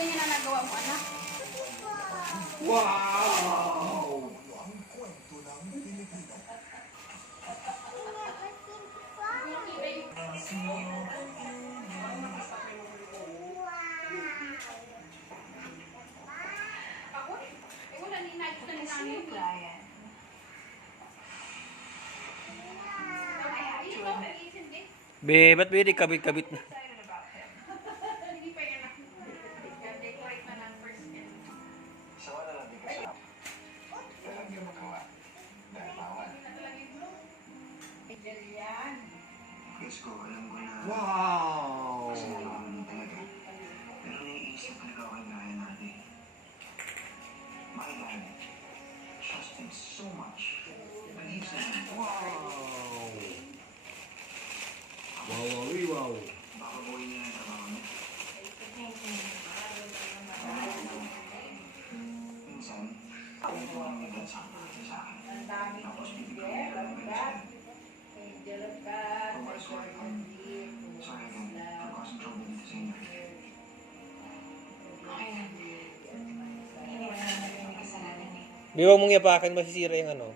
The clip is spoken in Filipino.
ganyan na nagawa mo, anak? Wow! Ako? Wala ni nakita ni namin. Be, ba't pwede kabit-kabit na? Hindi pa yan ako. Decorate na lang first. Sa wala lang din kasama. Pero hindi mo magawa. Dahil bawal. Guys ko, alam ko na... Wow! Kasi nalawa mo talaga. Pero naiisip ko ikaw kay gaya natin. Mahal. Trust him so much. Believe sa him. Wow! Wow! Baka buhay niya ang trabaho niya. Minsan, ako po ang nagsasabi sa akin. Tapos bibigyan ko ng ganyan. Sorry again for causing trouble dito sa inyo. Di, huwag mong yapakan, masisira yung ano.